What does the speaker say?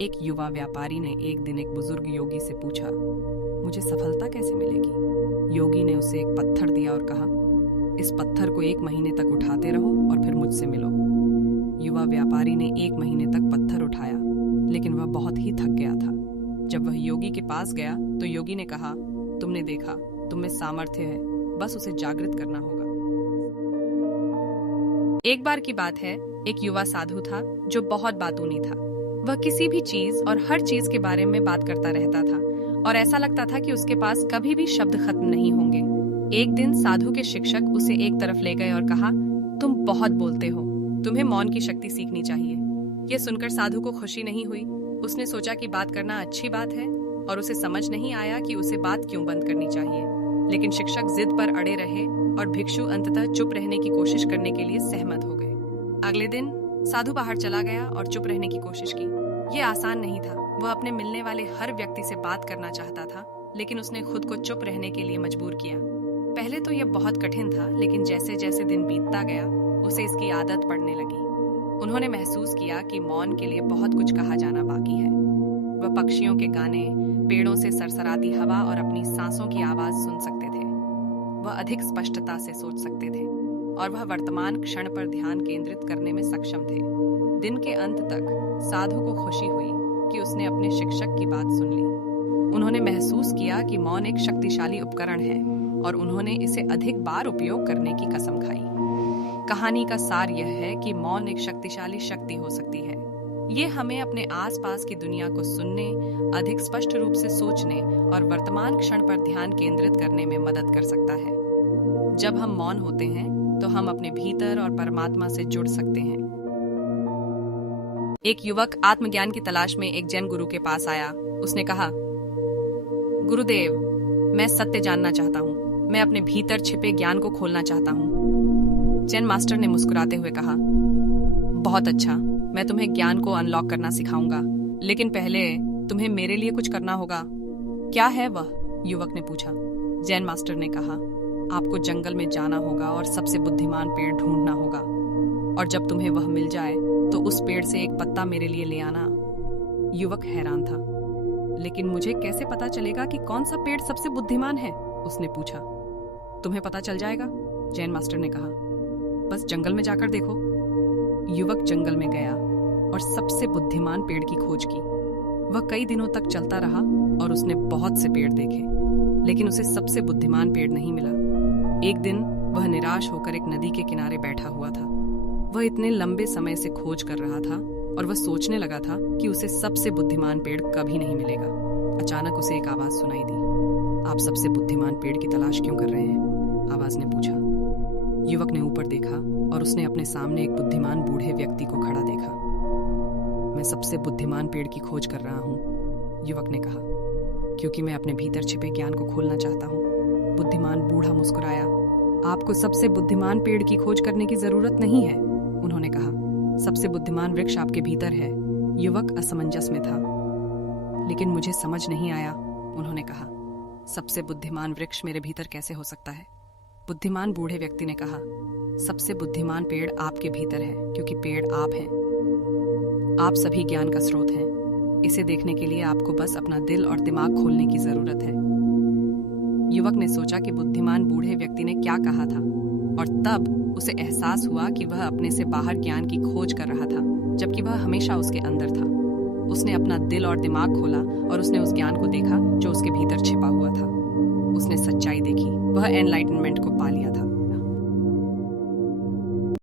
एक युवा व्यापारी ने एक दिन एक बुजुर्ग योगी से पूछा, मुझे सफलता कैसे मिलेगी? योगी ने उसे एक पत्थर दिया और कहा, इस पत्थर को 1 महीने तक उठाते रहो और फिर मुझसे मिलो। युवा व्यापारी ने 1 महीने तक पत्थर उठाया, लेकिन वह बहुत ही थक गया था। जब वह योगी के पास गया तो योगी ने कहा, तुमने देखा, तुम में सामर्थ्य है, बस उसे जागृत करना होगा। एक बार की बात है, एक युवा साधु था जो बहुत बातूनी था। वह किसी भी चीज और हर चीज के बारे में बात करता रहता था और ऐसा लगता था कि उसके पास कभी भी शब्द खत्म नहीं होंगे। एक दिन साधु के शिक्षक उसे एक तरफ ले गए और कहा, तुम बहुत बोलते हो, तुम्हें मौन की शक्ति सीखनी चाहिए। यह सुनकर साधु को खुशी नहीं हुई। उसने सोचा कि बात करना अच्छी बात है और उसे समझ नहीं आया कि उसे बात क्यों बंद करनी चाहिए। लेकिन शिक्षक जिद पर अड़े रहे और भिक्षु अंततः चुप रहने की कोशिश करने के लिए सहमत हो गए। अगले दिन साधु बाहर चला गया और चुप रहने की कोशिश की। यह आसान नहीं था। वह अपने मिलने वाले हर व्यक्ति से बात करना चाहता था, लेकिन उसने खुद को चुप रहने के लिए मजबूर किया। पहले तो यह बहुत कठिन था, लेकिन जैसे जैसे दिन बीतता गया उसे इसकी आदत पड़ने लगी। उन्होंने महसूस किया कि मौन के लिए बहुत कुछ कहा जाना बाकी है। वह पक्षियों के गाने, पेड़ों से सरसराती हवा और अपनी सांसों की आवाज सुन सकते थे। वह अधिक स्पष्टता से सोच सकते थे और वह वर्तमान क्षण पर ध्यान केंद्रित करने में सक्षम थे। दिन के अंत तक साधु को खुशी हुई कि उसने अपने शिक्षक की बात सुन ली। उन्होंने महसूस किया कि मौन एक शक्तिशाली उपकरण है और उन्होंने इसे अधिक बार उपयोग करने की कसम खाई। कहानी का सार यह है कि मौन एक शक्तिशाली शक्ति हो सकती है। ये हमें अपने आसपास की दुनिया को सुनने, अधिक स्पष्ट रूप से सोचने और वर्तमान क्षण पर ध्यान केंद्रित करने में मदद कर सकता है। जब हम मौन होते हैं तो हम अपने भीतर और परमात्मा से जुड़ सकते हैं। एक युवक आत्मज्ञान की तलाश में एक जैन गुरु के पास आया। उसने कहा, गुरुदेव, मैं सत्य जानना चाहता हूँ। मैं अपने भीतर छिपे ज्ञान को खोलना चाहता हूँ। जैन मास्टर ने मुस्कुराते हुए कहा, बहुत अच्छा, मैं तुम्हें ज्ञान को अनलॉक करना सिखाऊंगा, लेकिन पहले तुम्हें मेरे लिए कुछ करना होगा। क्या है वह? युवक ने पूछा। जैन मास्टर ने कहा, आपको जंगल में जाना होगा और सबसे बुद्धिमान पेड़ ढूंढना होगा, और जब तुम्हें वह मिल जाए तो उस पेड़ से एक पत्ता मेरे लिए ले आना। युवक हैरान था। लेकिन मुझे कैसे पता चलेगा कि कौन सा पेड़ सबसे बुद्धिमान है? उसने पूछा। तुम्हें पता चल जाएगा, जैन मास्टर ने कहा, बस जंगल में जाकर देखो। युवक जंगल में गया और सबसे बुद्धिमान पेड़ की खोज की। वह कई दिनों तक चलता रहा और उसने बहुत से पेड़ देखे, लेकिन उसे सबसे बुद्धिमान पेड़ नहीं मिला। एक दिन वह निराश होकर एक नदी के किनारे बैठा हुआ था। वह इतने लंबे समय से खोज कर रहा था और वह सोचने लगा था कि उसे सबसे बुद्धिमान पेड़ कभी नहीं मिलेगा। अचानक उसे एक आवाज सुनाई दी। आप सबसे बुद्धिमान पेड़ की तलाश क्यों कर रहे हैं? आवाज ने पूछा। युवक ने ऊपर देखा और उसने अपने सामने एक बुद्धिमान बूढ़े व्यक्ति को खड़ा देखा। मैं सबसे बुद्धिमान पेड़ की खोज कर रहा हूँ, युवक ने कहा, क्योंकि मैं अपने भीतर छिपे ज्ञान को खोलना चाहता हूँ। बुद्धिमान बूढ़ा मुस्कुराया। आपको सबसे बुद्धिमान पेड़ की खोज करने की जरूरत नहीं है, उन्होंने कहा। सबसे बुद्धिमान वृक्ष आपके भीतर है। युवक असमंजस में था। लेकिन मुझे समझ नहीं आया, उन्होंने कहा। सबसे बुद्धिमान वृक्ष मेरे भीतर कैसे हो सकता है? बुद्धिमान बूढ़े व्यक्ति ने कहा, सबसे बुद्धिमान पेड़ आपके भीतर है, क्योंकि पेड़ आप हैं। आप सभी ज्ञान का स्रोत हैं। इसे देखने के लिए आपको बस अपना दिल और दिमाग खोलने की जरूरत है। युवक ने सोचा कि बुद्धिमान बूढ़े व्यक्ति ने क्या कहा था, और तब उसे एहसास हुआ कि वह अपने से बाहर ज्ञान की खोज कर रहा था, जबकि वह हमेशा उसके अंदर था। उसने अपना दिल और दिमाग खोला और उसने उस ज्ञान को देखा जो उसके भीतर छिपा हुआ था। उसने सच्चाई देखी। वह एनलाइटनमेंट को पा लिया।